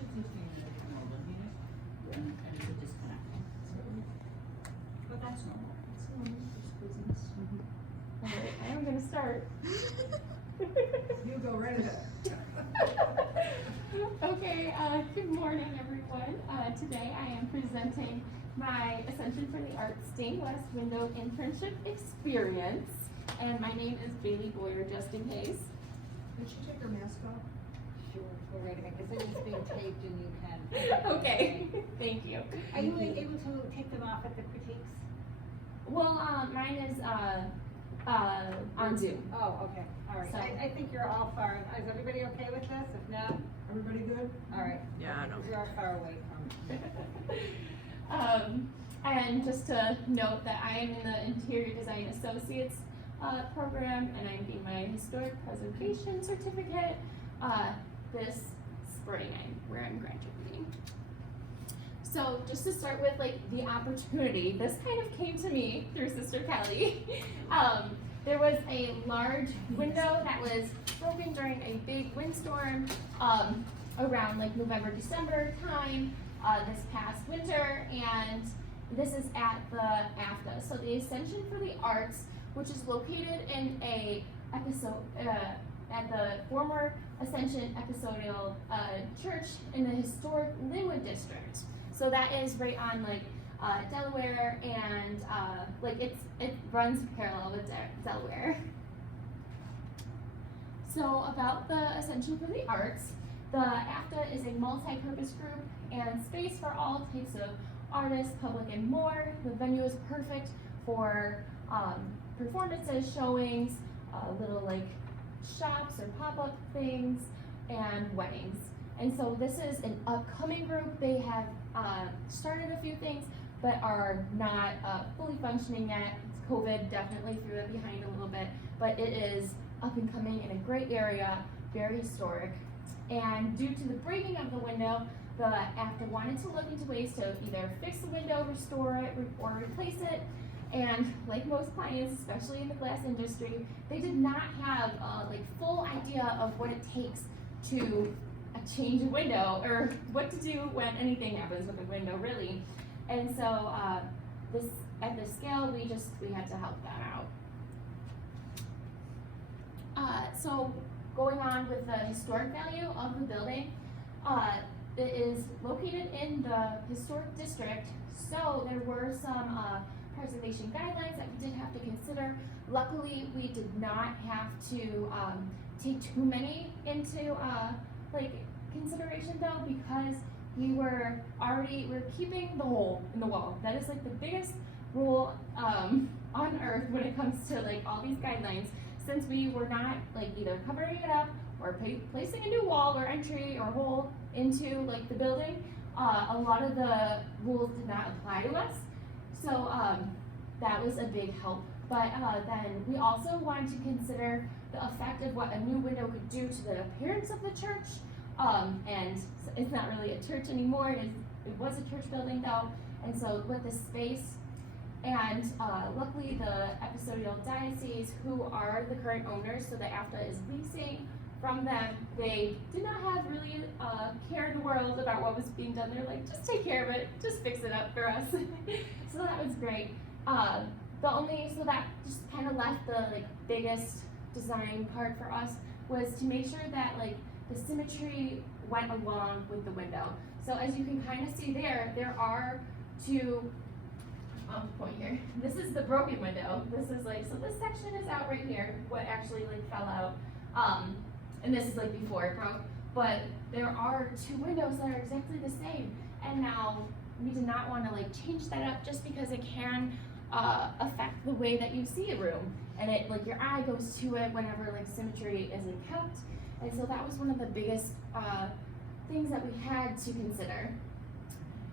existing and they're kind of living it, and it's a disconnect. But that's normal. It's normal, it's business. Alright, I am gonna start. You go right ahead. Okay, good morning everyone. Today I am presenting my Ascension for the Arts stained glass window internship experience. And my name is Bailey Boyer, just in case. Did she take her mask off? Sure, go right ahead, because it is being taped and you can. Okay, thank you. Are you able to take them off at the critiques? Well, mine is on Zoom. Oh, okay, all right. So- I think you're all far, is everybody okay with this? If not, Everybody good? all right. Yeah, I know. Because you're all far away from. And just to note that I am in the Interior Design Associates program, and I'm getting my Historic Preservation Certificate this spring, where I'm graduating. So just to start with, like, the opportunity, this kind of came to me through Sister Kelly. There was a large window that was broken during a big windstorm around like November, December time this past winter, and this is at the AFTA. So the Ascension for the Arts, which is located in a at the former Ascension Episcopal Church in the historic Linwood district. So that is right on like Delaware, and like it runs parallel with Delaware. So about the Ascension for the Arts, the AFTA is a multi-purpose group and space for all types of artists, public, and more. The venue is perfect for performances, showings, little like shops or pop-up things, and weddings. And so this is an upcoming group. They have started a few things, but are not fully functioning yet. COVID definitely threw it behind a little bit, but it is up and coming in a great area, very historic. And due to the breaking of the window, the AFTA wanted to look into ways to either fix the window, restore it, or replace it. And like most clients, especially in the glass industry, they did not have like full idea of what it takes to change a window, or what to do when anything happens with a window, really. And so this at this scale, we had to help that out. So going on with the historic value of the building, it is located in the historic district, so there were some preservation guidelines that we did have to consider. Luckily, we did not have to take too many into like consideration though, because we were keeping the hole in the wall. That is like the biggest rule on earth when it comes to like all these guidelines, since we were not like either covering it up or placing a new wall or entry or hole into like the building. A lot of the rules did not apply to us, so that was a big help. But then we also wanted to consider the effect of what a new window could do to the appearance of the church. And it's not really a church anymore. It was a church building though, and so with the space, and luckily the Episcopal Diocese, who are the current owners, so the AFTA is leasing from them, they did not have really care in the world about what was being done. They're like, just take care of it, just fix it up for us. So that was great. So that just kind of left the like biggest design part for us, was to make sure that like the symmetry went along with the window. So as you can kind of see there are two, I'll point here. This is the broken window. This is like, so this section is out right here, what actually like fell out. And this is like before it broke. But there are two windows that are exactly the same. And now we did not want to like change that up, just because it can affect the way that you see a room. And it like your eye goes to it whenever like symmetry isn't kept. And so that was one of the biggest things that we had to consider.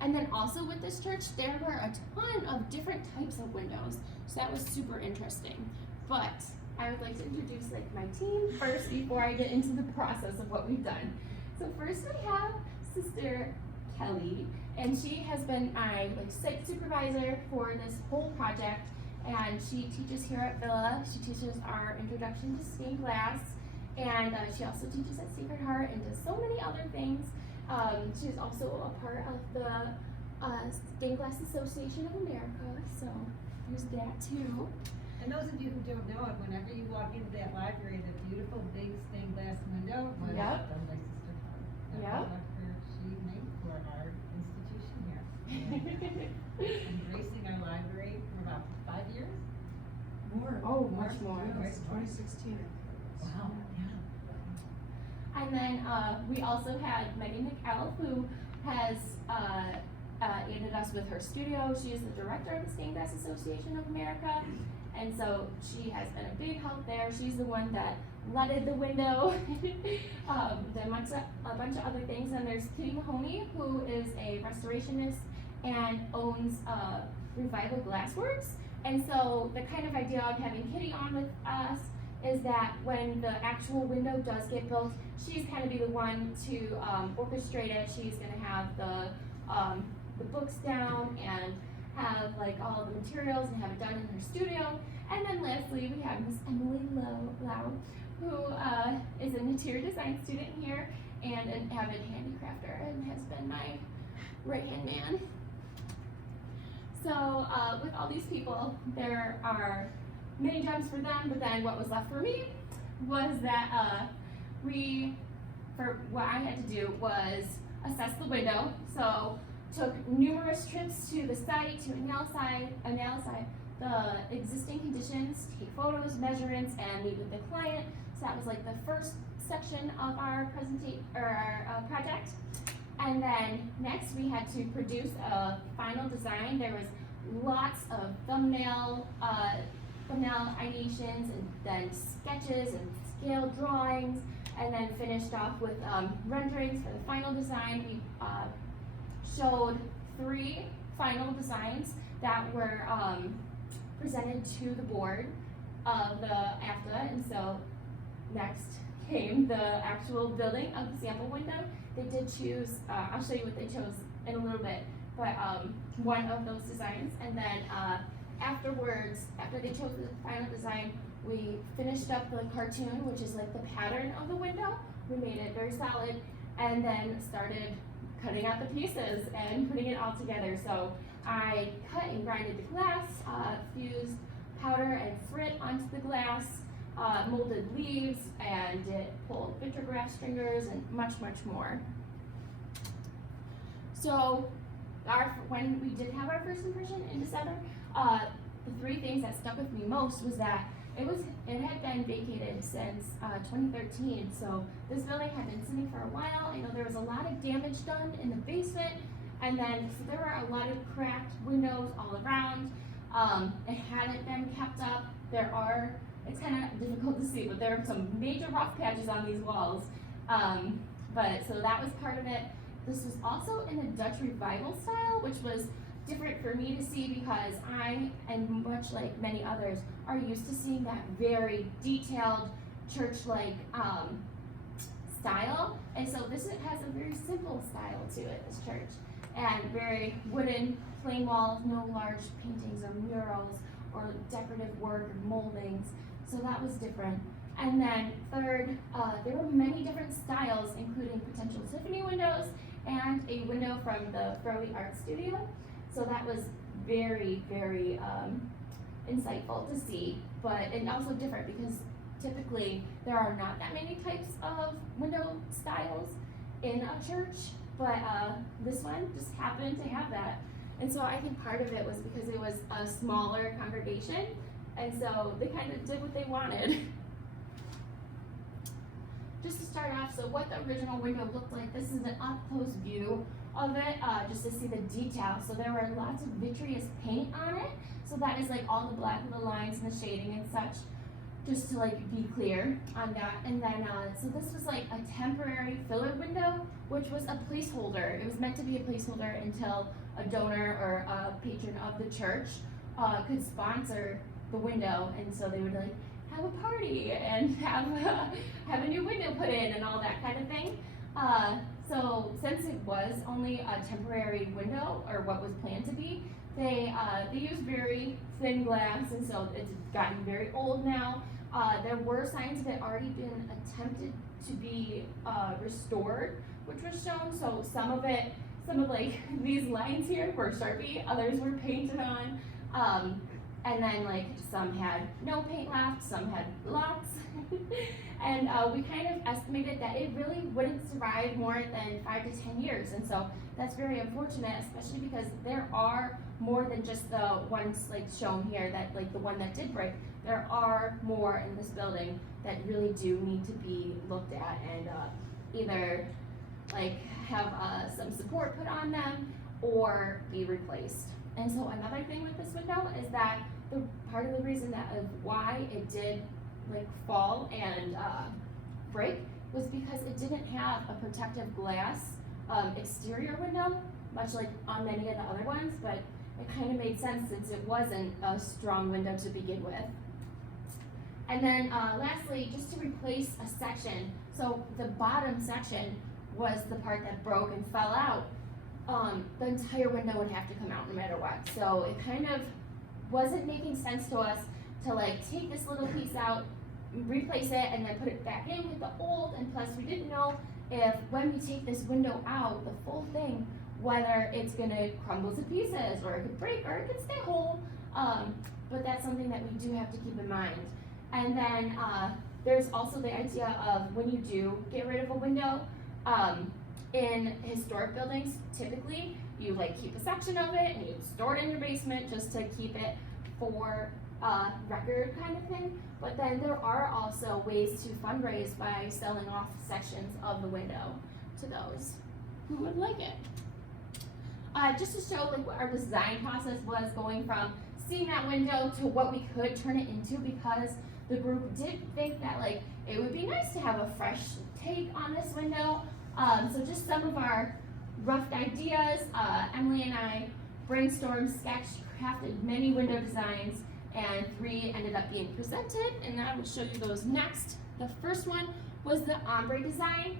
And then also with this church, there were a ton of different types of windows. So that was super interesting. But I would like to introduce like my team first before I get into the process of what we've done. So first we have Sister Kelly, and she has been my like site supervisor for this whole project. And she teaches here at Villa. She teaches our introduction to stained glass. And she also teaches at Sacred Heart and does so many other things. She's also a part of the Stained Glass Association of America, so there's that too. And those of you who don't know it, whenever you walk into that library, the beautiful big stained glass window was Yep. done by Sister Carl. That Yep. was she made for our institution here. And gracing our library for about 5 years. More. Oh, much more. Yeah, it's 2016, I think it was. Wow, yeah. And then we also had Megan McElf, who has aided us with her studio. She is the director of the Stained Glass Association of America, and so she has been a big help there. She's the one that leaded the window, then a bunch of other things. And there's Kitty Mahoney, who is a restorationist and owns Revival Glassworks. And so the kind of idea of having Kitty on with us is that when the actual window does get built, she's kind of be the one to orchestrate it. She's gonna have the books down and have like all the materials and have it done in her studio. And then lastly, we have Miss Emily Lau, who is an interior design student here and an avid handicrafter and has been my right-hand man. So with all these people, there are many jobs for them, but then what was left for me was that what I had to do was assess the window. So took numerous trips to the site to analyze the existing conditions, take photos, measurements, and meet with the client. So that was like the first section of our project. And then next we had to produce a final design. There was lots of thumbnail ideations and then sketches and scale drawings, and then finished off with renderings for the final design. We showed 3 final designs that were presented to the board of the AFTA, and so next came the actual building of the sample window. They did choose, I'll show you what they chose in a little bit, but one of those designs, and then afterwards, after they chose the final design, we finished up the cartoon, which is like the pattern of the window. We made it very solid, and then started cutting out the pieces and putting it all together. So I cut and grinded the glass, fused powder and frit onto the glass, molded leaves, and pulled Vitreous stringers and much, much more. So when we did have our first impression in December, the 3 things that stuck with me most was that it had been vacated since 2013, so this building had been sitting for a while. I know there was a lot of damage done in the basement, and then so there were a lot of cracked windows all around. It hadn't been kept up. It's kind of difficult to see, but there are some major rough patches on these walls. But so that was part of it. This was also in the Dutch Revival style, which was different for me to see because I, and much like many others, are used to seeing that very detailed church-like style. And so this has a very simple style to it, this church. And very wooden, plain walls, no large paintings or murals or decorative work or moldings. So that was different. And then third, there were many different styles, including potential Tiffany windows and a window from the Froey Art Studio. So that was very, very insightful to see, and also different because typically there are not that many types of window styles in a church, but this one just happened to have that. And so I think part of it was because it was a smaller congregation, and so they kind of did what they wanted. Just to start off, so what the original window looked like, this is an up-close view of it, just to see the detail. So there were lots of vitreous paint on it, so that is like all the black little lines and the shading and such, just to like be clear on that. And then, so this was like a temporary filler window, which was a placeholder. It was meant to be a placeholder until a donor or a patron of the church could sponsor the window, and so they would like have a party and have a new window put in and all that kind of thing. So since it was only a temporary window, or what was planned to be, they used very thin glass, and so it's gotten very old now. There were signs of it already been attempted to be restored, which was shown. So some of like these lines here were Sharpie, others were painted on, and then like some had no paint left, some had lots. And we kind of estimated that it really wouldn't survive more than 5 to 10 years, and so that's very unfortunate, especially because there are more than just the ones like shown here, that like the one that did break. There are more in this building that really do need to be looked at and either like have some support put on them or be replaced. And so another thing with this window is that the part of the reason that of why it did like fall and break was because it didn't have a protective glass exterior window, much like on many of the other ones, but it kind of made sense since it wasn't a strong window to begin with. And then lastly, just to replace a section, so the bottom section was the part that broke and fell out. The entire window would have to come out no matter what. So it kind of wasn't making sense to us to like take this little piece out, replace it, and then put it back in with the old, and plus we didn't know if when we take this window out, the full thing, whether it's gonna crumble to pieces, or it could break, or it could stay whole, but that's something that we do have to keep in mind. And then there's also the idea of when you do get rid of a window, in historic buildings, typically, you like keep a section of it and you store it in your basement just to keep it for record kind of thing. But then there are also ways to fundraise by selling off sections of the window to those who would like it. Just to show like what our design process was going from seeing that window to what we could turn it into, because the group did think that like it would be nice to have a fresh take on this window. So just some of our rough ideas. Emily and I brainstormed, sketched, crafted many window designs, and 3 ended up being presented, and I will show you those next. The first one was the ombre design.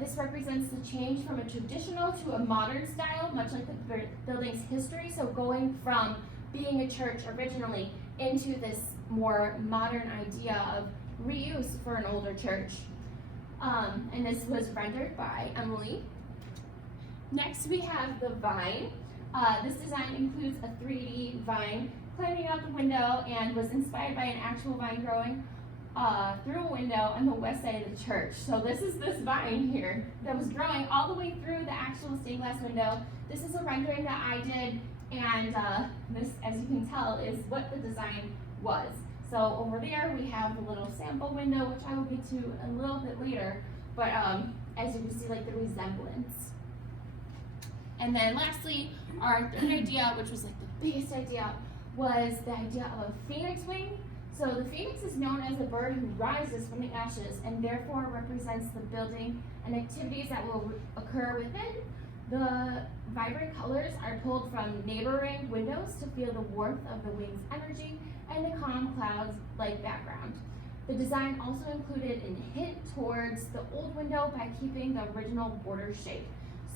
This represents the change from a traditional to a modern style, much like the building's history. So going from being a church originally into this more modern idea of reuse for an older church. And this was rendered by Emily. Next we have the vine. This design includes a 3D vine climbing out the window and was inspired by an actual vine growing through a window on the west side of the church. So this is this vine here that was growing all the way through the actual stained glass window. This is a rendering that I did, and this, as you can tell, is what the design was. So over there we have the little sample window, which I will get to a little bit later, but as you can see, like the resemblance. And then lastly, our third idea, which was like the biggest idea, was the idea of a phoenix wing. So the phoenix is known as a bird who rises from the ashes and therefore represents the building and activities that will occur within. The vibrant colors are pulled from neighboring windows to feel the warmth of the wing's energy and the calm clouds-like background. The design also included a hint towards the old window by keeping the original border shape.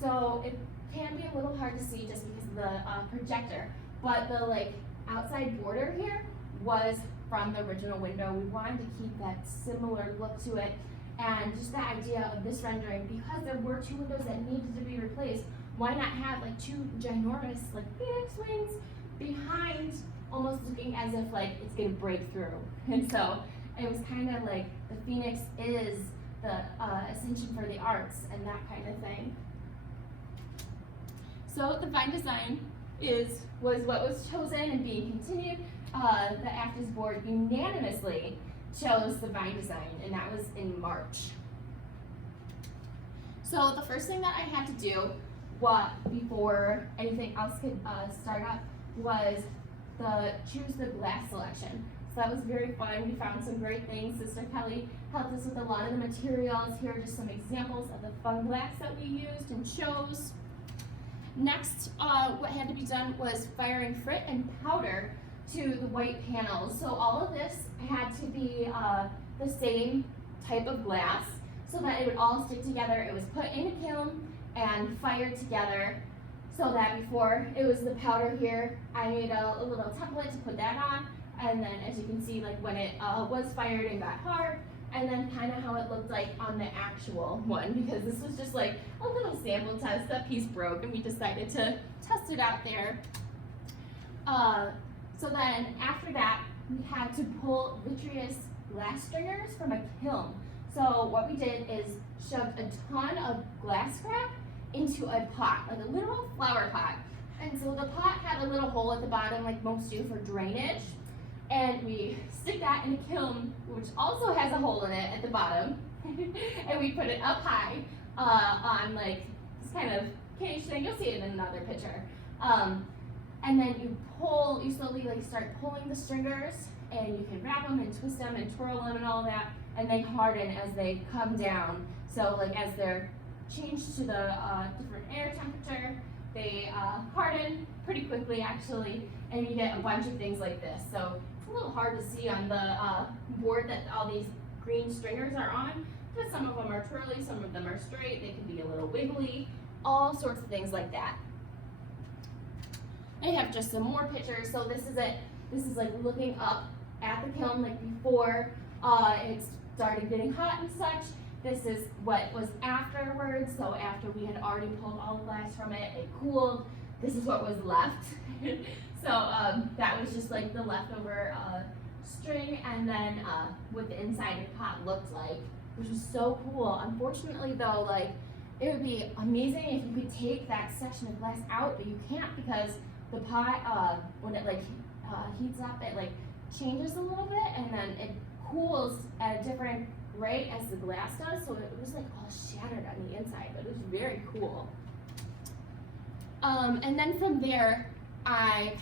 So it can be a little hard to see just because of the projector, but the like outside border here was from the original window. We wanted to keep that similar look to it, and just the idea of this rendering, because there were 2 windows that needed to be replaced, why not have like 2 ginormous like phoenix wings behind, almost looking as if like it's gonna break through. And so it was kind of like the phoenix is the ascension for the arts and that kind of thing. So the vine design was what was chosen and being continued. The AFTA's board unanimously chose the vine design, and that was in March. So the first thing that I had to do before anything else could start up was choose the glass selection. So that was very fun. We found some great things. Sister Kelly helped us with a lot of the materials. Here are just some examples of the fun glass that we used and chose. Next, what had to be done was firing frit and powder to the white panels. So all of this had to be the same type of glass so that it would all stick together. It was put in a kiln and fired together, so that before it was the powder here, I made a little template to put that on, and then as you can see, like when it was fired and got hard and then kind of how it looked like on the actual one, because this was just like a little sample test. That piece broke and we decided to test it out there. So then after that, we had to pull vitreous glass stringers from a kiln. So what we did is shoved a ton of glass scrap into a pot, like a literal flower pot. And so the pot had a little hole at the bottom, like most do, for drainage. And we stick that in a kiln, which also has a hole in it at the bottom. And we put it up high on like this kind of cage thing. You'll see it in another picture. And then you slowly like start pulling the stringers, and you can wrap them and twist them and twirl them and all that, and they harden as they come down. So like as they're changed to the different air temperature, they harden pretty quickly actually, and you get a bunch of things like this. So it's a little hard to see on the board that all these green stringers are on, because some of them are twirly, some of them are straight, they can be a little wiggly, all sorts of things like that. I have just some more pictures. So this is it. This is like looking up at the kiln like before it started getting hot and such. This is what was afterwards. So after we had already pulled all the glass from it, it cooled. This is what was left. So that was just like the leftover string, and then what the inside of the pot looked like, which was so cool. Unfortunately though, like it would be amazing if you could take that section of glass out, but you can't, because the pot, when it like heats up, it like changes a little bit, and then it cools at a different rate as the glass does, so it was like all shattered on the inside, but it was very cool. And then from there, I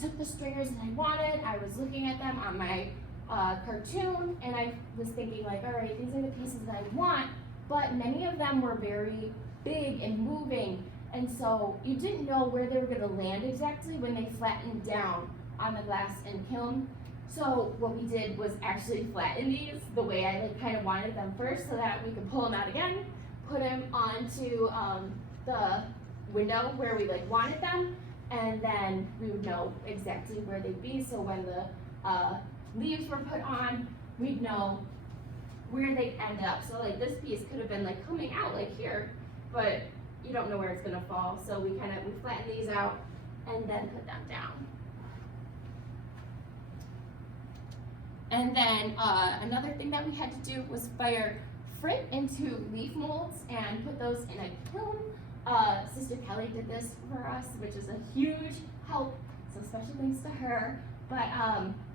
took the stringers that I wanted. I was looking at them on my cartoon, and I was thinking like, all right, these are the pieces that I want, but many of them were very big and moving, and so you didn't know where they were going to land exactly when they flattened down on the glass and kiln. So what we did was actually flatten these the way I like kind of wanted them first, so that we could pull them out again, put them onto the window where we like wanted them, and then we would know exactly where they'd be. So when the leaves were put on, we'd know where they'd end up. So like this piece could have been like coming out like here, but you don't know where it's gonna fall. So we flatten these out and then put them down. And then another thing that we had to do was fire frit into leaf molds and put those in a kiln. Sister Kelly did this for us, which is a huge help, so special thanks to her. But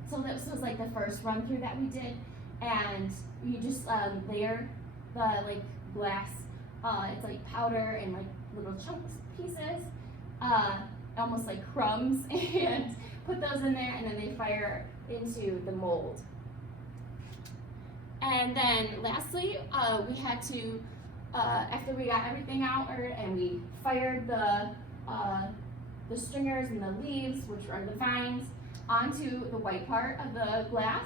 so this was like the first run through that we did, and you just layer the like glass, it's like powder and like little chunks pieces, almost like crumbs, and put those in there, and then they fire into the mold. And then lastly, we had to, after we got everything out and we fired the stringers and the leaves, which are the vines, onto the white part of the glass,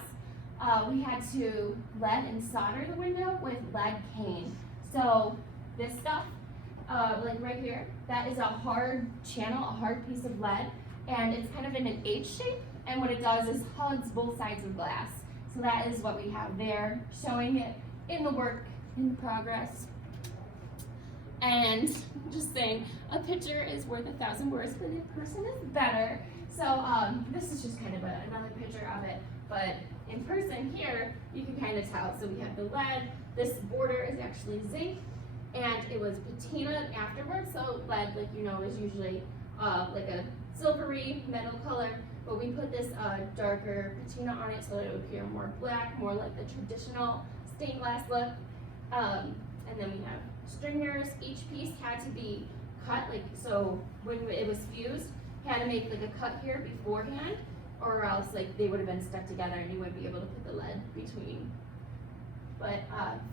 we had to lead and solder the window with lead cane. So this stuff, like right here, that is a hard channel, a hard piece of lead, and it's kind of in an H shape, and what it does is hugs both sides of glass. So that is what we have there, showing it in the work, in the progress. And just saying, a picture is worth 1,000 words, but in person is better. So this is just kind of another picture of it, but in person here, you can kind of tell. So we have the lead, this border is actually zinc, and it was patinaed afterwards. So lead, like you know, is usually like a silvery metal color, but we put this darker patina on it so that it would appear more black, more like the traditional stained glass look. And then we have stringers. Each piece had to be cut, like, so when it was fused, you had to make like a cut here beforehand, or else like they would have been stuck together and you wouldn't be able to put the lead between. But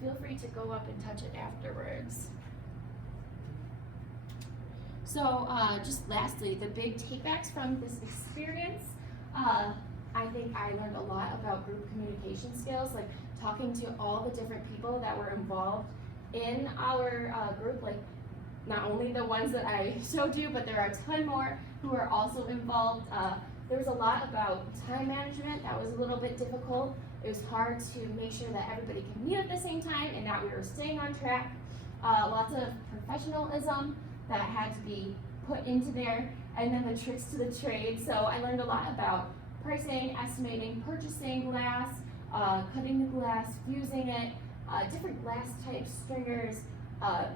feel free to go up and touch it afterwards. So just lastly, the big takebacks from this experience, I think I learned a lot about group communication skills, like talking to all the different people that were involved in our group, like not only the ones that I showed you, but there are a ton more who are also involved. There was a lot about time management that was a little bit difficult. It was hard to make sure that everybody could meet at the same time and that we were staying on track. Lots of professionalism that had to be put into there, and then the tricks to the trade. So I learned a lot about pricing, estimating, purchasing glass, cutting the glass, fusing it, different glass types, stringers,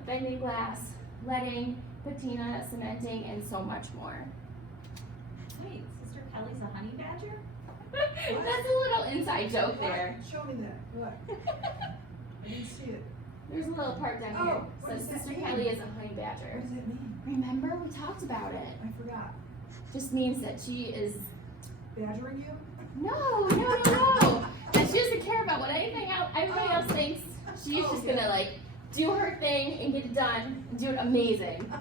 bending glass, leading, patina, cementing, and so much more. Wait, Sister Kelly's a honey badger? That's a little inside joke there. Show me that, what? I didn't see it. There's a little part down Oh, here. what Says does that Sister mean? Kelly is a honey badger. What does that mean? Remember, we talked about it. I forgot. Just means that she is Badgering you? no. That she doesn't care about what everybody else thinks. She's just gonna like do her thing and get it done and do it amazing.